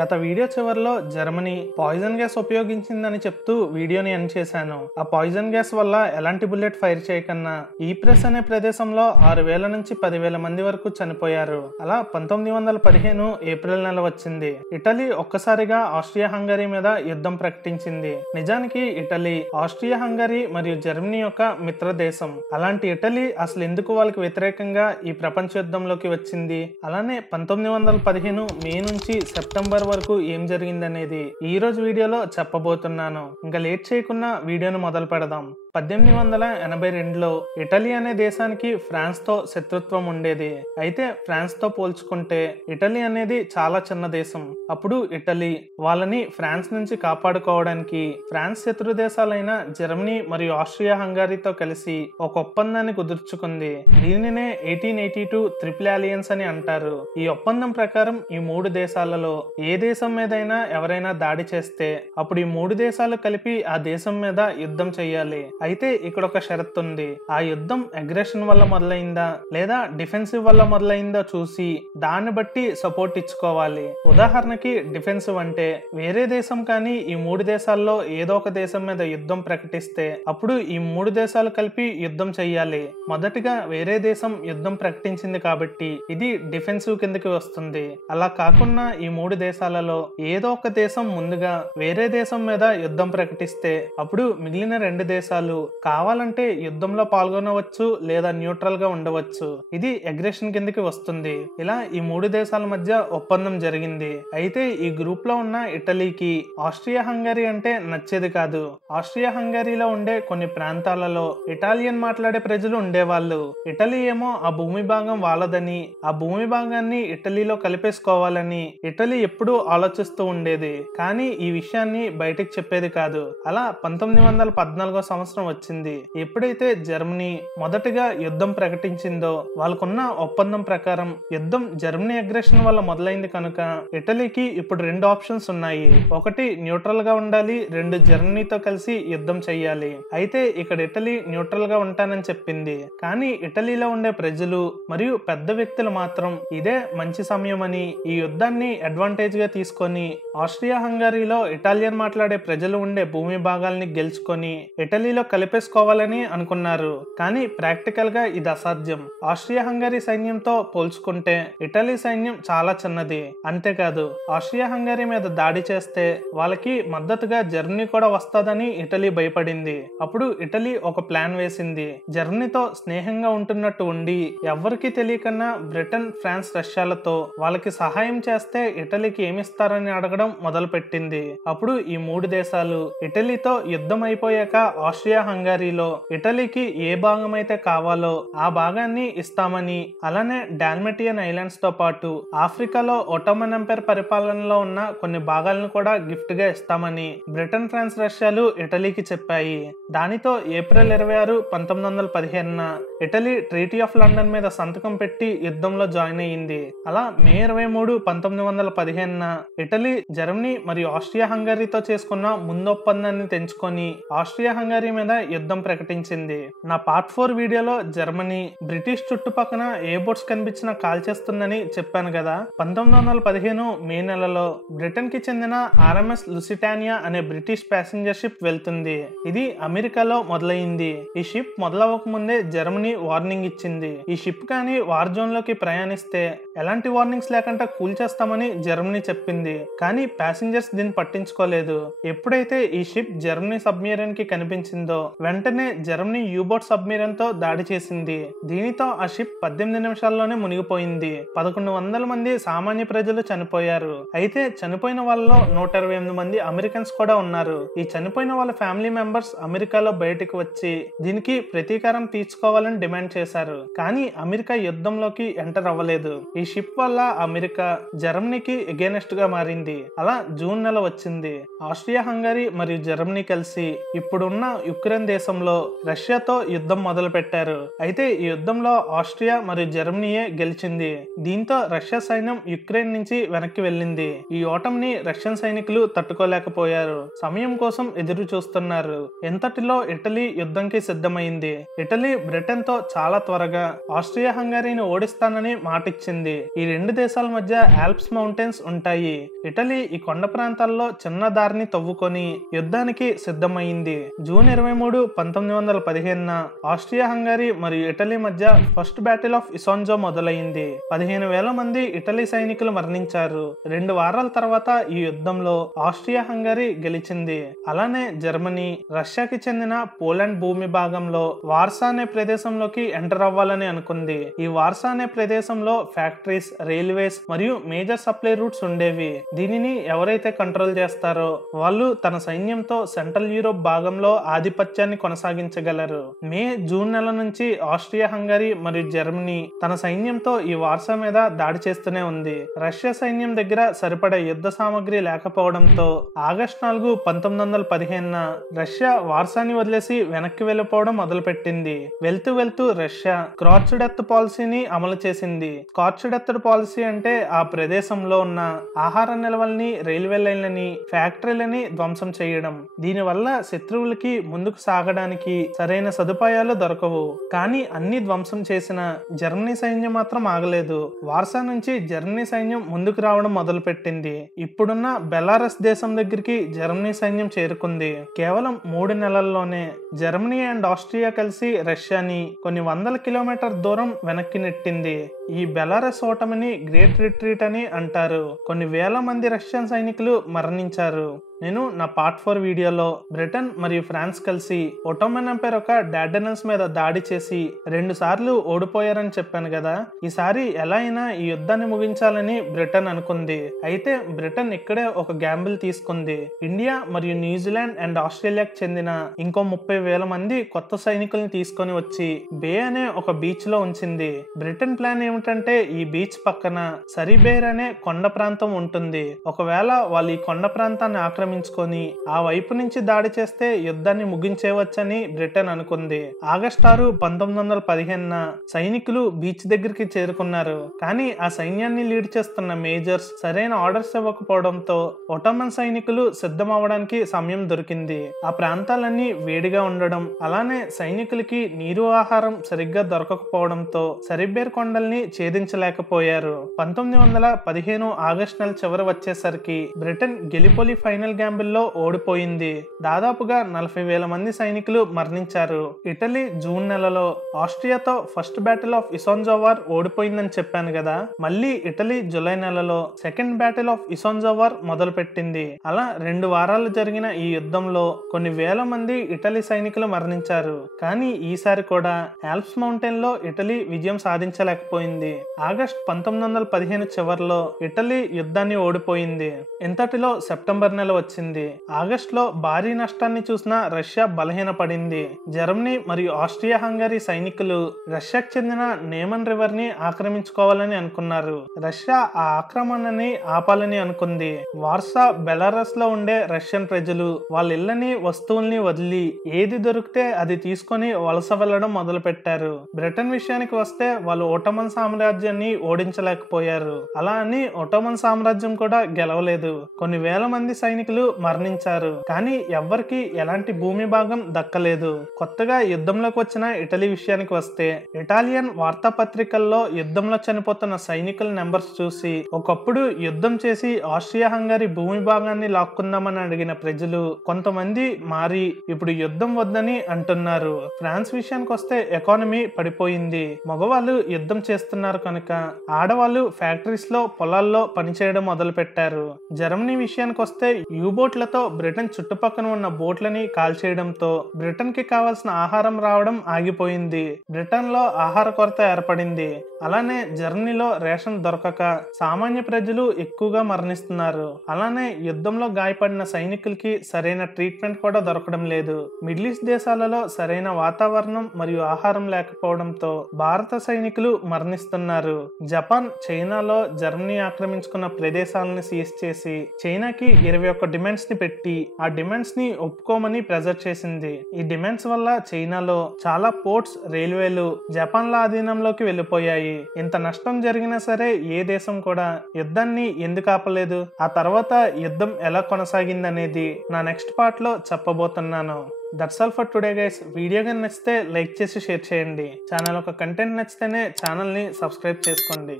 గత వీడియో చివరిలో Germany poison gas ఉపయోగించిందని చెప్తూ వీడియోని ఎండ్ చేశాను. ఆ పాయిజన్ గ్యాస్ వల్ల ఎలాంటి బుల్లెట్ ఫైర్ చేయకన్నా ఈప్రెస్ అనే ప్రదేశంలో 6,000 నుంచి 10,000 మంది వరకు చనిపోయారు. అలా 1915 ఏప్రిల్ నెల వచ్చింది. ఇటలీ ఒక్కసారిగా ఆస్ట్రియా హంగరీ మీద యుద్ధం ప్రకటించింది. నిజానికి ఇటలీ ఆస్ట్రియా హంగరీ మరియు జర్మనీ యొక్క మిత్ర దేశం. అలాంటి ఇటలీ అసలు ఎందుకు వాళ్ళకి వ్యతిరేకంగా ఈ ప్రపంచ యుద్ధంలోకి వచ్చింది? అలానే 1915 మే నుంచి సెప్టెంబర్ వరకు ఏం జరిగిందనేది ఈ రోజు వీడియోలో చెప్పబోతున్నాను. ఇంకా లేట్ చేయకుండా వీడియోను మొదలు పెడదాం. 1882లో ఇటలీ అనే దేశానికి ఫ్రాన్స్ తో శత్రుత్వం ఉండేది. అయితే ఫ్రాన్స్ తో పోల్చుకుంటే ఇటలీ అనేది చాలా చిన్న దేశం. అప్పుడు ఇటలీ వాళ్ళని ఫ్రాన్స్ నుంచి కాపాడుకోవడానికి ఫ్రాన్స్ శత్రు దేశాలైన జర్మనీ మరియు ఆస్ట్రియా హంగరీతో కలిసి ఒక ఒప్పందాన్ని కుదుర్చుకుంది. దీనినే 1882 ట్రిపుల్ అలియన్స్ అని అంటారు. ఈ ఒప్పందం ప్రకారం ఈ మూడు దేశాలలో ఏ దేశం మీదైనా ఎవరైనా దాడి చేస్తే అప్పుడు ఈ మూడు దేశాలు కలిపి ఆ దేశం మీద యుద్ధం చెయ్యాలి. అయితే ఇక్కడ ఒక షరతు ఉంది. ఆ యుద్ధం అగ్రెషన్ వల్ల మొదలైందా లేదా డిఫెన్సివ్ వల్ల మొదలైందో చూసి దాన్ని బట్టి సపోర్ట్ ఇచ్చుకోవాలి. ఉదాహరణకి డిఫెన్సివ్ అంటే వేరే దేశం కానీ ఈ మూడు దేశాల్లో ఏదో ఒక దేశం మీద యుద్ధం ప్రకటిస్తే అప్పుడు ఈ మూడు దేశాలు కలిపి యుద్ధం చెయ్యాలి. మొదటిగా వేరే దేశం యుద్ధం ప్రకటించింది కాబట్టి ఇది డిఫెన్సివ్ కిందకి వస్తుంది. అలా కాకుండా ఈ మూడు దేశాలలో ఏదో ఒక దేశం ముందుగా వేరే దేశం మీద యుద్ధం ప్రకటిస్తే అప్పుడు మిగిలిన రెండు దేశాలు కావాలంటే యుద్ధంలో పాల్గొనవచ్చు లేదా న్యూట్రల్ గా ఉండవచ్చు. ఇది అగ్రెషన్ కిందకి వస్తుంది. ఇలా ఈ మూడు దేశాల మధ్య ఒప్పందం జరిగింది. అయితే ఈ గ్రూప్ లో ఉన్న ఇటలీకి ఆస్ట్రియా హంగరీ అంటే నచ్చేది కాదు. ఆస్ట్రియా హంగరీలో ఉండే కొన్ని ప్రాంతాలలో ఇటాలియన్ మాట్లాడే ప్రజలు ఉండేవాళ్ళు. ఇటలీ ఏమో ఆ భూమి భాగం వాళ్ళదని, ఆ భూమి భాగాన్ని ఇటలీలో కలిపేసుకోవాలని ఇటలీ ఎప్పుడూ ఆలోచిస్తూ ఉండేది. కానీ ఈ విషయాన్ని బయటకు చెప్పేది కాదు. అలా 1914 సంవత్సరం వచ్చింది. ఎప్పుడైతే జర్మనీ మొదటగా యుద్ధం ప్రకటించిందో వాళ్ళకున్న ఒప్పందం ప్రకారం యుద్ధం జర్మనీ అగ్రెషన్ వల్ల మొదలైంది కనుక ఇటలీకి ఇప్పుడు రెండు ఆప్షన్స్ ఉన్నాయి. ఒకటి న్యూట్రల్ గా ఉండాలి, రెండు జర్మనీతో కలిసి యుద్ధం చెయ్యాలి. అయితే ఇక్కడ ఇటలీ న్యూట్రల్ గా ఉంటానని చెప్పింది. కానీ ఇటలీలో ఉండే ప్రజలు మరియు పెద్ద వ్యక్తులు మాత్రం ఇదే మంచి సమయం అని ఈ యుద్ధాన్ని అడ్వాంటేజ్ గా తీసుకొని ఆస్ట్రియా హంగరీలో ఇటాలియన్ మాట్లాడే ప్రజలు ఉండే భూమి భాగాల్ని గెలుచుకొని ఇటలీలో కలిపేసుకోవాలని అనుకున్నారు. కానీ ప్రాక్టికల్ గా ఇది అసాధ్యం. ఆస్ట్రియా హంగరీ సైన్యంతో పోల్చుకుంటే ఇటలీ సైన్యం చాలా చిన్నది. అంతేకాదు ఆస్ట్రియా హంగరీ మీద దాడి చేస్తే వాళ్ళకి మద్దతుగా జర్మనీ కూడా వస్తాదని ఇటలీ భయపడింది. అప్పుడు ఇటలీ ఒక ప్లాన్ వేసింది. జర్మనీతో స్నేహంగా ఉంటున్నట్టు ఉండి ఎవరికి తెలియకన్నా బ్రిటన్, ఫ్రాన్స్, రష్యాలతో వాళ్ళకి సహాయం చేస్తే ఇటలీకి ఏమిస్తారని అడగడం మొదలు పెట్టింది. అప్పుడు ఈ మూడు దేశాలు ఇటలీతో యుద్ధం అయిపోయాక ఆస్ట్రియా హంగరీలో ఇటలీకి ఏ భాగం అయితే కావాలో ఆ భాగాన్ని ఇస్తామని, అలానే డాల్మెటియన్ ఐలాండ్స్ తో పాటు ఆఫ్రికాలో ఒట్టోమన్ ఎంపైర్ పరిపాలనలో ఉన్న కొన్ని భాగాలను కూడా గిఫ్ట్ గా ఇస్తామని బ్రిటన్, ఫ్రాన్స్, రష్యాలు ఇటలీకి చెప్పాయి. దానితో April 26, 1915 Italy treaty of London మీద సంతకం పెట్టి యుద్ధంలో జాయిన్ అయ్యింది. అలా మే 23, 1915 ఇటలీ జర్మనీ మరియు ఆస్ట్రియా హంగరీతో చేసుకున్న ముందు ఒప్పందాన్ని తెంచుకొని ఆస్ట్రియా హంగరీ మీద యుద్ధం ప్రకటించింది. నా పార్ట్ 4 వీడియోలో జర్మనీ బ్రిటిష్ చుట్టుపక్కల ఏ బోట్స్ కనిపించినా కాల్ చేస్తుందని చెప్పాను కదా. 1915 మే నెలలో బ్రిటన్ కి చెందిన ఆర్ఎంఎస్ లుసిటానియా అనే బ్రిటిష్ ప్యాసింజర్ షిప్ వెళ్తుంది. ఇది అమెరికాలో మొదలైంది. ఈ షిప్ మొదలవక ముందే జర్మనీ వార్నింగ్ ఇచ్చింది. ఈ షిప్ కానీ వార్ జోన్ లోకి ప్రయాణిస్తే ఎలాంటి వార్నింగ్స్ లేకుండా కూల్చేస్తామని జర్మనీ చెప్పింది. కానీ ప్యాసింజర్స్ దీన్ని పట్టించుకోలేదు. ఎప్పుడైతే ఈ షిప్ జర్మనీ సబ్మెరైన్ కి కనిపించిందో వెంటనే జర్మనీ యూబోట్ సబ్మెరైన్ తో దాడి చేసింది. దీనితో ఆ షిప్ 18 నిమిషాల్లోనే మునిగిపోయింది. 1100 మంది సామాన్య ప్రజలు చనిపోయారు. అయితే చనిపోయిన వాళ్ళలో 128 మంది అమెరికన్స్ కూడా ఉన్నారు. ఈ చనిపోయిన వాళ్ళ ఫ్యామిలీ మెంబర్స్ అమెరికాలో బయటకు వచ్చి దీనికి ప్రతీకారం తీర్చుకోవాలని డిమాండ్ చేశారు. కానీ అమెరికా యుద్ధంలోకి ఎంటర్ అవ్వలేదు. ఈ షిప్ వల్ల అమెరికా జర్మనీకి ఎగెనెస్ట్ గా మారింది. అలా జూన్ నెల వచ్చింది. ఆస్ట్రియా హంగరీ మరియు జర్మనీ కలిసి ఇప్పుడున్న యుక్రెయిన్ దేశంలో రష్యాతో యుద్ధం మొదలు పెట్టారు. అయితే ఈ యుద్ధంలో ఆస్ట్రియా మరియు జర్మనీయే గెలిచింది. దీంతో రష్యా సైన్యం యుక్రెయిన్ నుంచి వెనక్కి వెళ్ళింది. ఈ ఓటమిని రష్యన్ సైనికులు తట్టుకోలేకపోయారు. సమయం కోసం ఎదురు చూస్తున్నారు. ఎంతటిలో ఇటలీ యుద్ధంకి సిద్ధమైంది. ఇటలీ బ్రిటన్ తో చాలా త్వరగా ఆస్ట్రియా హంగరీని ఓడిస్తానని మాటిచ్చింది. ఈ రెండు దేశాల మధ్య ఆల్ప్స్ మౌంటైన్స్ ఉంటాయి. ఇటలీ ఈ కొండ ప్రాంతాల్లో చిన్న దారిని తవ్వుకొని యుద్ధానికి సిద్ధమైంది. జూన్ 23, 1915 ఆస్ట్రియా హంగరీ మరియు ఇటలీ మధ్య ఫస్ట్ బ్యాటిల్ ఆఫ్ ఇసోంజో మొదలైంది. 15,000 మంది ఇటలీ సైనికులు మరణించారు. 2 వారాల తర్వాత ఈ యుద్ధంలో ఆస్ట్రియా హంగరీ గెలిచింది. అలానే జర్మనీ రష్యాకి చెందిన పోలాండ్ భూమి భాగంలో వార్సా అనే ప్రదేశంలోకి ఎంటర్ అవ్వాలని అనుకుంది. ఈ వార్సా అనే ప్రదేశంలో ఫ్యాక్టరీస్, రైల్వేస్ మరియు మేజర్ సప్లై రూట్స్ ఉండేవి. దీనిని ఎవరైతే కంట్రోల్ చేస్తారో వాళ్ళు తన సైన్యంతో సెంట్రల్ యూరోప్ భాగంలో ఆధిపత్యాన్ని కొనసాగించగలరు. మే, జూన్ నెల నుంచి ఆస్ట్రియా హంగరీ మరియు జర్మనీ తన సైన్యంతో ఈ వార్సా మీద దాడి చేస్తూనే ఉంది. రష్యా సైన్యం దగ్గర సరిపడే యుద్ధ సామగ్రి లేకపోవడంతో ఆగస్టు 4, 1915 రష్యా వార్సాని వదిలేసి వెనక్కి వెళ్ళిపోవడం మొదలుపెట్టింది. వెళ్తూ రష్యా స్కార్చ్డ్ ఎర్త్ పాలసీని అమలు చేసింది. స్కార్చ్డ్ ఎర్త్ పాలసీ అంటే ఆ ప్రదేశంలో ఉన్న ఆహార నిల్వల్ని, రైల్వే లైన్లని, ఫ్యాక్టరీలని ధ్వంసం చేయడం. దీనివల్ల శత్రువులకి ముందుకు సాగడానికి సరైన సదుపాయాలు దొరకవు. కానీ అన్ని ధ్వంసం చేసిన జర్మనీ సైన్యం మాత్రం ఆగలేదు. వార్సా నుంచి జర్మనీ సైన్యం ముందుకు రావడం మొదలుపెట్టింది. ఇప్పుడున్న బెలారస్ దేశం దగ్గరికి జర్మనీ సైన్యం చేరుకుంది. కేవలం 3 నెలల్లోనే జర్మనీ అండ్ ఆస్ట్రియా కలిసి రష్యాని కొన్ని వందల కిలోమీటర్ దూరం వెనక్కి నెట్టింది. ఈ బెలారస్ ఓటమిని గ్రేట్ రిట్రీట్ అని అంటారు. కొన్ని వేల మంది రష్యన్ సైనికులు మరణించారు. నేను నా పార్ట్ 4 వీడియోలో బ్రిటన్ మరియు ఫ్రాన్స్ కలిసి ఒట్టోమన్ ఎంపైర్ ఒక డార్డనెల్స్ మీద దాడి చేసి 2 సార్లు ఓడిపోయారని చెప్పాను కదా. ఈసారి ఎలా అయినా ఈ యుద్ధాన్ని ముగించాలని బ్రిటన్ అనుకుంది. అయితే బ్రిటన్ ఇక్కడే ఒక గ్యాంబుల్ తీసుకుంది. ఇండియా మరియు న్యూజిలాండ్ అండ్ ఆస్ట్రేలియాకి చెందిన ఇంకో 30,000 మంది కొత్త సైనికుల్ని తీసుకొని వచ్చి బే అనే ఒక బీచ్ లో ఉంచింది. బ్రిటన్ ప్లాన్ ఏమిటంటే ఈ బీచ్ పక్కన సరిబేర్ అనే కొండ ప్రాంతం ఉంటుంది. ఒకవేళ వాళ్ళు ఈ కొండ ప్రాంతాన్ని ఆక్రమించుకొని ఆ వైపు నుంచి దాడి చేస్తే యుద్ధాన్ని ముగించేవచ్చని బ్రిటన్ అనుకుంది. ఆగస్టు 6, 1915 సైనికులు బీచ్ దగ్గరికి చేరుకున్నారు. కానీ ఆ సైన్యాన్ని లీడ్ చేస్తున్న మేజర్స్ సరైన ఆర్డర్స్ ఇవ్వకపోవడంతో ఒట్టోమన్ సైనికులు సిద్ధం అవడానికి సమయం దొరికింది. ఆ ప్రాంతాలన్నీ వేడిగా ఉండడం, అలానే సైనికులకి నీరు, ఆహారం సరిగ్గా దొరకకపోవడంతో సరిబేర్ కొండల్ని ఛేదించలేకపోయారు. 1915 ఆగస్టు నెల చివరి వచ్చేసరికి బ్రిటన్ గెలిపోలి ఫైనల్ గ్యాంబుల్లో ఓడిపోయింది. దాదాపుగా 40,000 మంది సైనికులు మరణించారు. ఇటలీ జూన్ నెలలో ఆస్ట్రియాతో ఫస్ట్ బ్యాటిల్ ఆఫ్ ఇసోంజో వార్ ఓడిపోయిందని చెప్పాను కదా. మళ్ళీ ఇటలీ జూలై నెలలో సెకండ్ బ్యాటిల్ ఆఫ్ ఇసోంజో వార్ మొదలు పెట్టింది. అలా 2 వారాలు జరిగిన ఈ యుద్ధంలో కొన్ని వేల మంది ఇటలీ సైనికులు మరణించారు. కానీ ఈసారి కూడా ఆల్ప్స్ మౌంటైన్ లో ఇటలీ విజయం సాధించలేకపోయింది. ఆగస్టు 1915 చివరిలో ఇటలీ యుద్ధాన్ని ఓడిపోయింది. ఇంతటిలో సెప్టెంబర్ నెల వచ్చింది. ఆగస్టులో భారీ నష్టాన్ని చూసిన రష్యా బలహీనపడింది. జర్మనీ మరియు ఆస్ట్రియా హంగరీ సైనికులు రష్యాకు చెందిన నేమన్ రివర్ ని ఆక్రమించుకోవాలని అనుకున్నారు. రష్యా ఆ ఆక్రమణని ఆపాలని అనుకుంది. వార్సా, బెలారస్ లో ఉండే రష్యన్ ప్రజలు వాళ్ళ ఇళ్లని, వస్తువుల్ని వదిలి ఏది దొరికితే అది తీసుకొని వలస వెళ్లడం మొదలు పెట్టారు. బ్రిటన్ విషయానికి వస్తే వాళ్ళు ఒట్టోమన్ సామ్రాజ్యాన్ని ఓడించలేకపోయారు. అలా అని ఒట్టోమన్ సామ్రాజ్యం కూడా గెలవలేదు. కొన్ని వేల మంది సైనికులు మరణించారు. కానీ ఎవ్వరికి ఎలాంటి భూమి భాగం దక్కలేదు. కొత్తగా యుద్ధంలోకి వచ్చిన ఇటలీ విషయానికి వస్తే ఇటాలియన్ వార్తాపత్రికల్లో యుద్ధంలో చనిపోతున్న సైనికుల నెంబర్స్ చూసి ఒకప్పుడు యుద్ధం చేసి ఆస్ట్రియా హంగరీ భూమి భాగాన్ని లాక్కుందామని అడిగిన ప్రజలు కొంతమంది మారి ఇప్పుడు యుద్ధం వద్దని అంటున్నారు. ఫ్రాన్స్ విషయానికి వస్తే ఎకానమీ పడిపోయింది. మగవాళ్ళు యుద్ధం చేస్తున్నారు కనుక ఆడవాళ్ళు ఫ్యాక్టరీస్ లో, పొలాల్లో పనిచేయడం మొదలు పెట్టారు. జర్మనీ విషయానికి వస్తే యూబోట్లతో బ్రిటన్ చుట్టుపక్కల ఉన్న బోట్లని కాల్చేయడంతో బ్రిటన్ కి కావాల్సిన ఆహారం రావడం ఆగిపోయింది. బ్రిటన్ లో ఆహార కొరత ఏర్పడింది. అలానే జర్మనీలో రేషన్ దొరకక సామాన్య ప్రజలు ఎక్కువగా మరణిస్తున్నారు. అలానే యుద్ధంలో గాయపడిన సైనికులకి సరైన ట్రీట్మెంట్ కూడా దొరకడం లేదు. మిడిల్ ఈస్ట్ దేశాలలో సరైన వాతావరణం మరియు ఆహారం లేకపోవడంతో భారత సైనికులు మరణిస్తున్నారు. జపాన్ చైనాలో జర్మనీ ఆక్రమించుకున్న ప్రదేశాలను సీజ్ చేసి చైనాకి 21 డిమాండ్స్ ని పెట్టి ఆ డిమాండ్స్ ని ఒప్పుకోమని ప్రెజర్ చేసింది. ఈ డిమాండ్స్ వల్ల చైనాలో చాలా పోర్ట్స్, రైల్వేలు జపాన్ల ఆధీనంలోకి వెళ్ళిపోయాయి. ఇంత నష్టం జరిగినా సరే ఏ దేశం కూడా యుద్ధాన్ని ఎందుకు ఆపలేదు? ఆ తర్వాత యుద్ధం ఎలా కొనసాగిందనేది నా నెక్స్ట్ పార్ట్ లో చెప్పబోతున్నాను. That's all for today guys. Video కానీ నచ్చితే లైక్ చేసి షేర్ చేయండి. ఛానల్ ఒక కంటెంట్ నచ్చితేనే ఛానల్ ని సబ్స్క్రైబ్ చేసుకోండి.